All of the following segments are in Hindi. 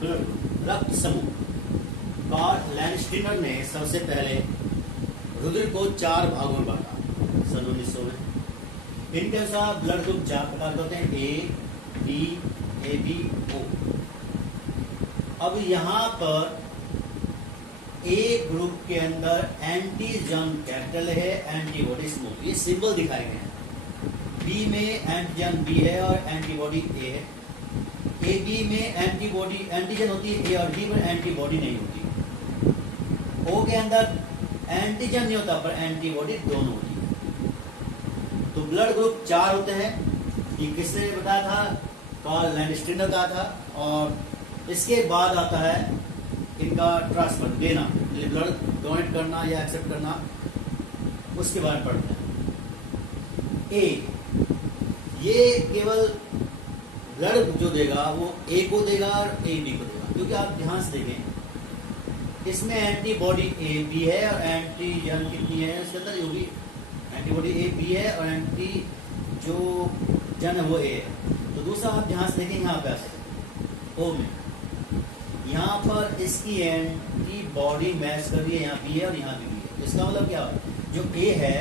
रक्त समूह। कार्ल लैंडस्टीनर ने सबसे पहले रुधिर को 4 भागों में बांटा सन 1900 में। इनके अनुसार ब्लड ग्रुप 4 प्रकार के होते हैं, ए, बी, ए बी, ओ। अब यहाँ पर ए ग्रुप के अंदर एंटीजन कैपिटल है, एंटीबॉडी स्मॉल, ये सिंबल दिखाए गए हैं। बी में एंटीजन बी है और एंटीबॉडी ए है। ए बी में एंटीबॉडी एंटीजन होती है, ए और बी में एंटीबॉडी नहीं होती। ओ के अंदर एंटीजन नहीं होता पर एंटीबॉडी दोनों होती है। तो ब्लड ग्रुप 4 होते हैं। ये किसने बताया था? कार्ल लैंडस्टीनर का था। और इसके बाद आता है इनका ट्रांसफर, देना, ब्लड डोनेट करना या एक्सेप्ट करना, उसके बाद पढ़ते हैं। ए, ये केवल ब्लड जो देगा वो ए को देगा और ए बी को देगा, क्योंकि आप ध्यान से देखें इसमें एंटीबॉडी ए बी है और एंटीजन कितनी है उसके अंदर, जो भी एंटीबॉडी ए बी है और एंटी जो जन है वो ए है। तो दूसरा आप ध्यान से देखें यहाँ पे ओ में, यहाँ पर इसकी एंटीबॉडी मैच कर रही है, यहाँ बी है और यहाँ भी है। इसका मतलब क्या है? जो ए है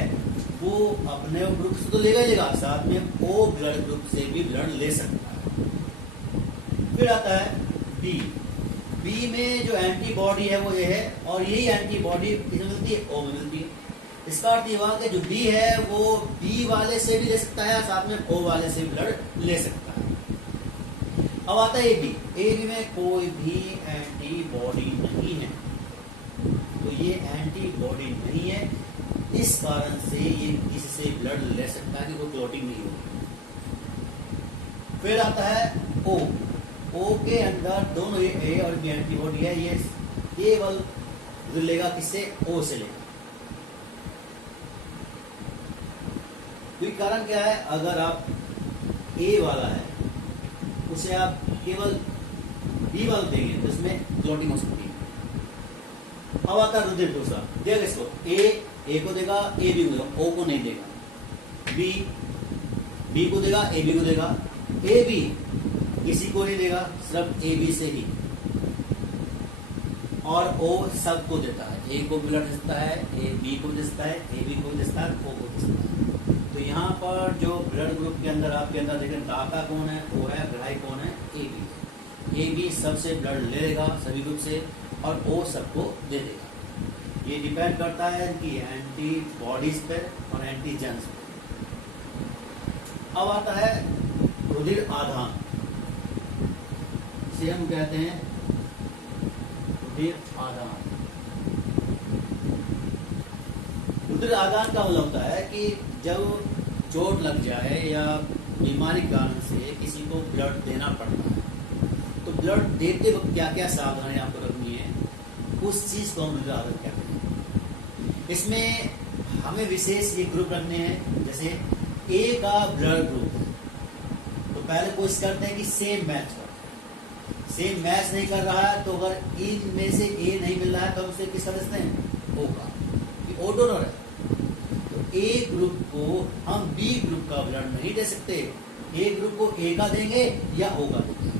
वो अपने ग्रुप से तो लेगा ही लेगा, साथ में ओ ब्लड ग्रुप से भी ब्लड ले सकता है। फिर आता है बी। बी में जो एंटीबॉडी है वो ए है और यही एंटीबॉडी किसमें मिलती है? ओ में मिलती है। इसका अर्थ ये हुआ कि जो बी है वो बी वाले से भी ले सकता है, साथ में ओ वाले से भी ब्लड ले सकता है। अब आता है ए बी। ए बी में कोई भी एंटीबॉडी नहीं है, तो ये एंटीबॉडी नहीं है, इस कारण से ये इससे ब्लड ले सकता है कि वो क्लॉटिंग नहीं होगी। फिर आता है ओ। ओ के अंदर दोनों ए और बी एंटीबॉडी है, ये केवल लेगा किससे? ओ से लेगा। तो कारण क्या है? अगर आप ए वाला है उसे आप केवल बी वाला देंगे तो इसमें क्लॉटिंग हो सकती है। अब आता है रुधिर दूसरा, देगा इसको, ए को देगा, ए बी को देगा, ओ को नहीं देगा। बी को देगा, ए बी को देगा। ए बी किसी को नहीं देगा, सिर्फ ए बी से ही। और ओ सबको देता है, ए को ब्लड देता है, ए बी को देता है, ए बी को देता है, ओ को देता है। तो यहाँ पर जो ब्लड ग्रुप के अंदर आपके अंदर देखें दाता कौन है? ओ है। ग्राही कौन है? A B. ए बी सबसे ब्लड ले लेगा सभी ग्रुप से और ओ सबको दे देगा। ये डिपेंड करता है कि एंटीबॉडीज पे और एंटीजेंस पे। अब आता है रुधिर आदान, इसे हम कहते हैं रुधिर आदान। रुधिर आदान का मतलब होता है कि जब चोट लग जाए या बीमारी के कारण से किसी को ब्लड देना पड़ता है, तो ब्लड देते वक्त क्या क्या सावधानी आपको रखनी है, उस चीज को हम रुधिर आदान कहते हैं। इसमें हमें विशेष ये ग्रुप रखने हैं। जैसे ए का ब्लड ग्रुप, तो पहले कोशिश करते हैं कि सेम मैच कर। सेम मैच नहीं कर रहा है तो अगर इनमें से ए नहीं मिल रहा है तो हम उसे किसका देते हैं? ओ का, कि ओ डोनर है। तो ए ग्रुप को हम बी ग्रुप का ब्लड नहीं दे सकते, ए ग्रुप को ए का देंगे या ओ का देंगे।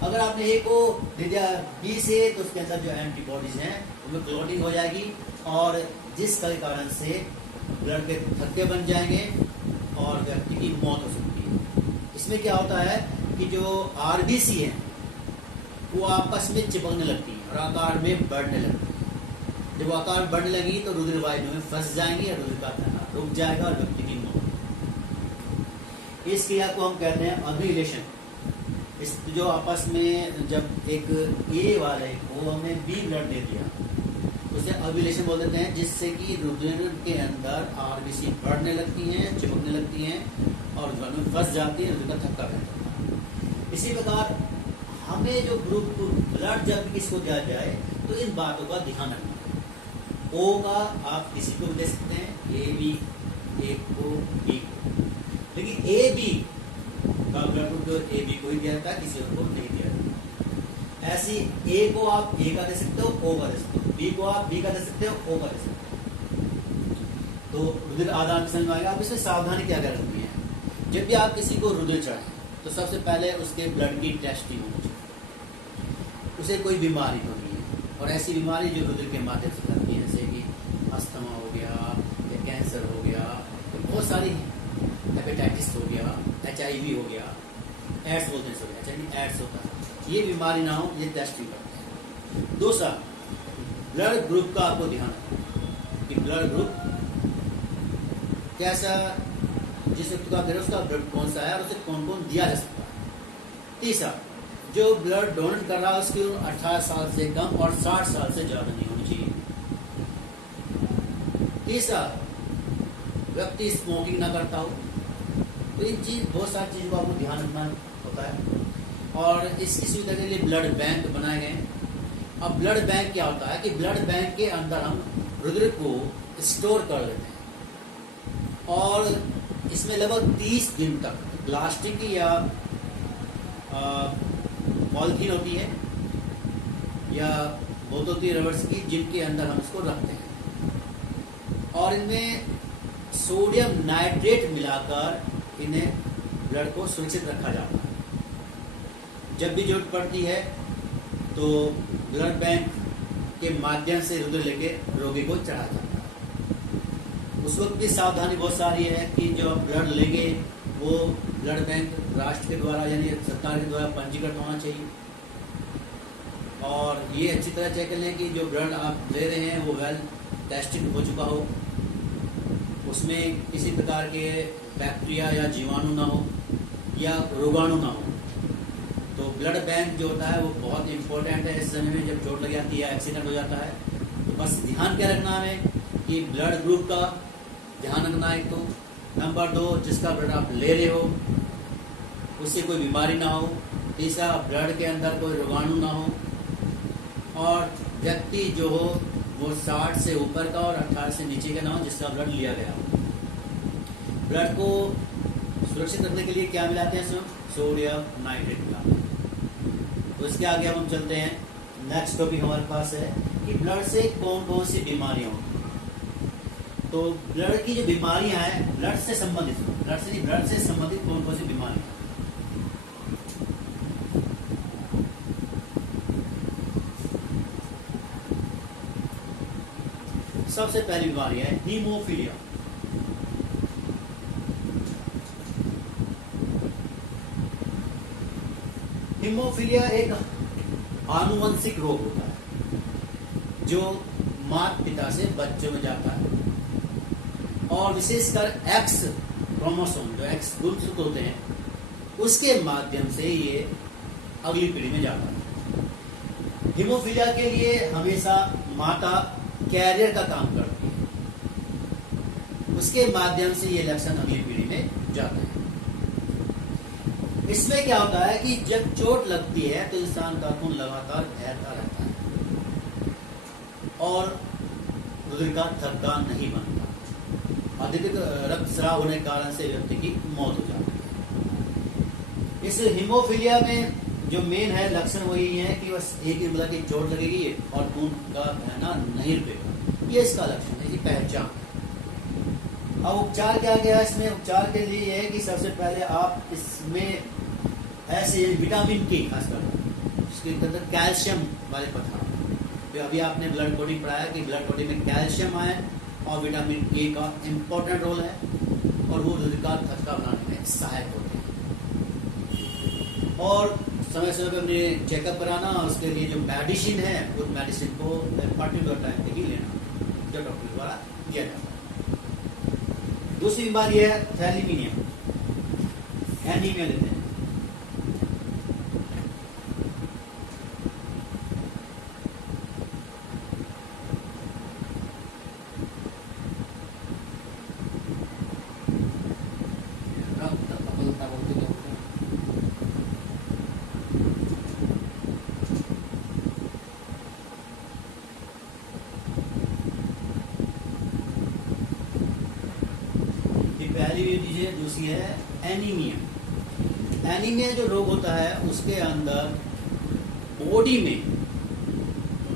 अगर आपने ए को दे दिया बी से तो उसके अंदर जो एंटीबॉडीज हैं उनमें क्लॉटिंग हो जाएगी और जिसके कारण से ब्लड के थक्के बन जाएंगे और व्यक्ति की मौत हो सकती है। इसमें क्या होता है कि जो आरबीसी है वो आपस में चिपकने लगती है और आकार में बढ़ने लगती है। जब वो आकार बढ़ने लगी तो रुधिर वाहिनियों में फंस जाएंगी और रुधिर का बहना रुक जाएगा और व्यक्ति की मौत। इस क्रिया को हम कहते हैं अभिलेशन। इस जो आपस में जब एक ए वाले को हमने बी ब्लड दे दिया उसे अभिलेशन बोल देते हैं, जिससे कि रुधिर के अंदर आरबीसी बढ़ने लगती हैं, चिपकने लगती हैं और रुधिर में फंस जाती है, रुधिर का थक्का रहता है। इसी प्रकार हमें जो ग्रुप ब्लड जब किसको दिया जाए तो इन बातों का ध्यान रखना है। ओ का आप किसी को भी दे सकते हैं, ए बी, ए को, बी को, लेकिन ए बी का ब्लड ग्रुप जो ए बी को ही दिया जाता है, किसी और को नहीं दिया जाता। ऐसी ए को आप ए का दे सकते हो, ओ का दे सकते हो, बी को आप बी का दे सकते हो, ओ का दे सकते हो। तो रुधिर आदान समझ में आएगा। आप इसमें सावधानी क्या क्या रखनी है? जब भी आप किसी को रुधिर चढ़ाएं तो सबसे पहले उसके ब्लड की टेस्टिंग होनी चाहिए। उसे कोई बीमारी तो नहीं है। और ऐसी बीमारी जो रुधिर के माध्यम से फैलती है, जैसे कि अस्थमा हो गया या कैंसर हो गया, तो बहुत सारी हेपेटाइटिस हो गया, HIV हो गया, एड्स बोलते हैं, सॉरी HIV एड्स होता है, ये बीमारी ना हो, ये टेस्टिंग करते हैं। दूसरा, ब्लड ग्रुप का आपको ध्यान रखना कि ब्लड ग्रुप कैसा, जिस व्यक्ति का ब्लड, उसका ब्लड कौन सा है और उसे कौन कौन दिया जा सकता है। तीसरा, जो ब्लड डोनेट कर रहा है उसकी उम्र 18 साल से कम और 60 साल से ज्यादा नहीं होनी चाहिए। तीसरा, व्यक्ति स्मोकिंग ना करता हो। तो इन चीज, बहुत सारी चीजों को आपको ध्यान रखना होता है। और इसकी सुविधा के लिए ब्लड बैंक बनाए गए हैं। अब ब्लड बैंक क्या होता है कि ब्लड बैंक के अंदर हम रुधिर को स्टोर कर लेते हैं और इसमें लगभग 30 दिन तक प्लास्टिक की या पॉलिथीन होती है या बोतल होती है रबड़ की, जिनके अंदर हम इसको रखते हैं और इनमें सोडियम नाइट्रेट मिलाकर इन्हें ब्लड को सुरक्षित रखा जाता है। जब भी जरूरत पड़ती है तो ब्लड बैंक के माध्यम से रुधिर लेके रोगी को चढ़ा जाता है। उस वक्त की सावधानी बहुत सारी है कि जो आप ब्लड लेंगे वो ब्लड बैंक राष्ट्र के द्वारा यानी सरकार के द्वारा पंजीकृत होना चाहिए और ये अच्छी तरह चेक कर लें कि जो ब्लड आप ले रहे हैं वो वेल टेस्टेड हो चुका हो, उसमें किसी प्रकार के बैक्टीरिया या जीवाणु ना हो या रोगाणु ना हो। तो ब्लड बैंक जो होता है वो बहुत इंपॉर्टेंट है इस समय में, जब चोट लग जाती है, एक्सीडेंट हो जाता है। तो बस ध्यान क्या रखना है कि ब्लड ग्रुप का ध्यान रखना है। तो नंबर 2, जिसका ब्लड आप ले रहे हो उससे कोई बीमारी ना हो। तीसरा, ब्लड के अंदर कोई रोगाणु ना हो और व्यक्ति जो हो वो 60 से ऊपर का और 18 से नीचे का ना हो जिसका ब्लड लिया गया हो। ब्लड को सुरक्षित रखने के लिए क्या मिलाते हैं इसमें? सोडियम नाइट्रेट मिलाते हैं। तो इसके आगे अब हम चलते हैं। नेक्स्ट टॉपिक हमारे पास है कि ब्लड से कौन कौन सी बीमारियां होती हैं। तो ब्लड की जो बीमारियां हैं, ब्लड से संबंधित कौन कौन सी बीमारियां। सबसे पहली बीमारी है हीमोफीलिया। हीमोफीलिया एक आनुवंशिक रोग होता है जो माता पिता से बच्चों में जाता है और विशेषकर एक्स क्रोमोसोम, जो एक्स गुणसूत्र होते हैं, उसके माध्यम से ये अगली पीढ़ी में जाता है। हीमोफीलिया के लिए हमेशा माता कैरियर का काम करती है, उसके माध्यम से ये लक्षण अगली पीढ़ी में जाता है। इसमें क्या होता है कि जब चोट लगती है तो इंसान का खून लगातार बहता रहता है और रुधिर का थक्का नहीं बनता। अधिक रक्तस्राव होने के कारण से व्यक्ति की मौत हो जाती है। इस हीमोफीलिया में जो मेन है लक्षण वही है कि बस एक ही मतलब की चोट लगेगी और खून का बहना नहीं रुकेगा, ये इसका लक्षण है, इसकी पहचान। अब उपचार क्या गया इसमें? उपचार के लिए है कि सबसे पहले आप इसमें ऐसे विटामिन के, खासकर इसके अंदर कैल्शियम वाले पदार्थ, तो अभी आपने ब्लड बॉडी पढ़ाया कि ब्लड बॉडी में कैल्शियम आए और विटामिन के का इम्पोर्टेंट रोल है और वो रुधिर का थक्का बनाने में सहायक होते हैं। और समय समय पर अपने चेकअप कराना और उसके लिए जो मेडिसिन है उस मेडिसिन को पर्टिकुलर टाइम पे ही लेना जो डॉक्टर द्वारा दिया जाता है। दूसरी बीमारी है थैलीमीनिया, एनीमिया लेते हैं। पहली चीज है, दूसरी है एनीमिया। एनीमिया जो रोग होता है उसके अंदर बॉडी में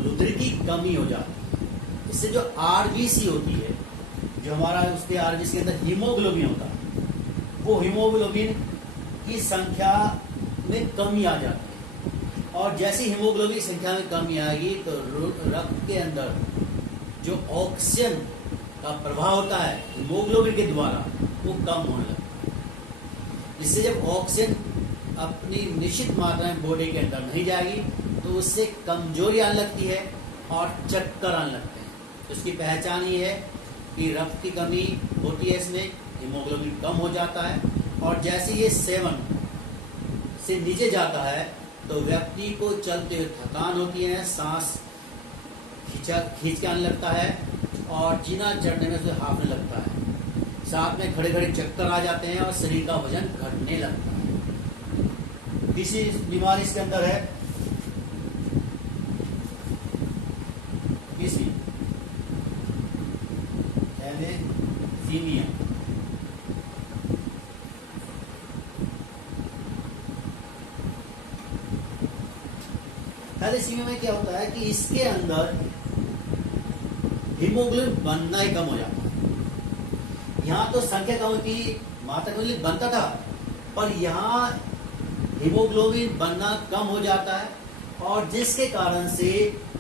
रुधिर की कमी हो जाती है। इससे जो आरबीसी होती है, जो हमारा उसके आरबीसी के अंदर हीमोग्लोबिन होता है, वो हीमोग्लोबिन की संख्या में कमी आ जाती है और जैसी हीमोग्लोबिन की संख्या में कमी आएगी तो रक्त के अंदर जो ऑक्सीजन का प्रभाव होता है हीमोग्लोबिन के द्वारा वो कम होने लगता है। जिससे जब ऑक्सीजन अपनी निश्चित मात्रा में बॉडी के अंदर नहीं जाएगी तो उससे कमजोरी आने लगती है और चक्कर आने लगते हैं। तो इसकी पहचान ये है कि रक्त की कमी होती है, इसमें हीमोग्लोबिन कम हो जाता है और जैसे ये सेवन से नीचे जाता है तो व्यक्ति को चलते हुए थकान होती है, सांस खींच के आने लगता है और जीना चढ़ने में उसे हाफने लगता है। साथ में खड़े खड़े चक्कर आ जाते हैं और शरीर का वजन घटने लगता है। तीसरी बीमारी इसके अंदर है तीसरी थैलेसीमिया। थैलेसीमिया में क्या होता है कि इसके अंदर हीमोग्लोबिन बनना ही कम हो जाता है। यहाँ तो संख्या कम होती, मात्रा बनता था, पर यहाँ हीमोग्लोबिन बनना कम हो जाता है और जिसके कारण से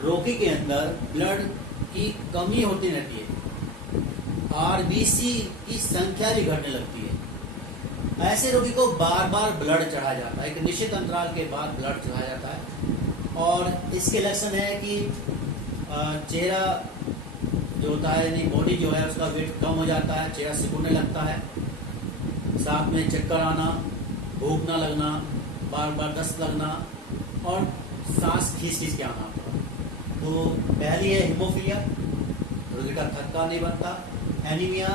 रोगी के अंदर ब्लड की कमी होती रहती है, आरबीसी की संख्या भी घटने लगती है। ऐसे रोगी को बार बार ब्लड चढ़ाया जाता है, एक निश्चित अंतराल के बाद ब्लड चढ़ाया जाता है और इसके लक्षण है कि चेहरा जो होता है यानी बॉडी जो है उसका वेट कम हो जाता है, चेहरा सिकुड़ने लगता है, साथ में चक्कर आना, भूख ना लगना, बार बार दस्त लगना और सांस खींच खींच के आना। तो पहली है हीमोफीलिया, रोगी का थक्का नहीं बनता। एनीमिया,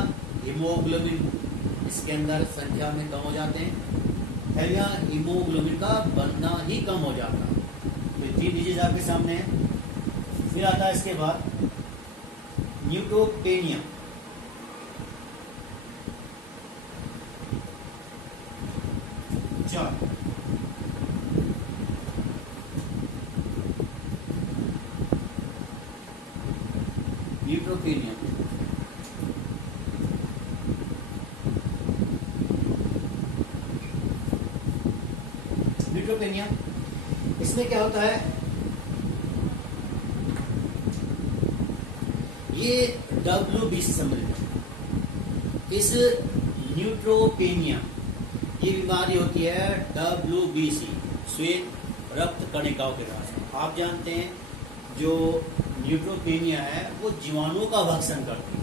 हीमोग्लोबिन इसके अंदर संख्या में कम हो जाते हैं। थैलिया, हीमोग्लोबिन का बनना ही कम हो जाता है। तो 3 डिजीज आपके सामने है। फिर आता है इसके बाद न्यूट्रोपेनिया। न्यूट्रोपेनिया न्यूट्रोपेनिया इसमें क्या होता है, ये WBC से संबंधित है। इस न्यूट्रोपेनिया ये बीमारी होती है WBC, श्वेत रक्त कणिकाओं के कारण। आप जानते हैं जो न्यूट्रोपेनिया है वो जीवाणुओं का भक्षण करती है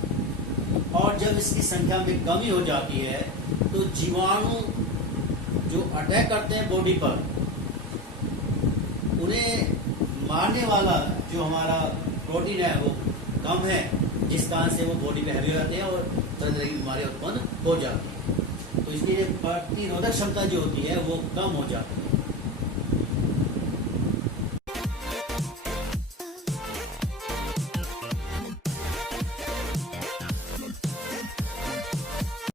और जब इसकी संख्या में कमी हो जाती है तो जीवाणु जो अटैक करते हैं बॉडी पर, उन्हें मारने वाला जो हमारा प्रोटीन है वो कम है, जिस कारण से वो बॉडी पे हैवी हो जाते हैं और तरह तरह की बीमारियां उत्पन्न हो जाती है। तो इसलिए प्रतिरोधक क्षमता जो होती है वो कम हो जाती है।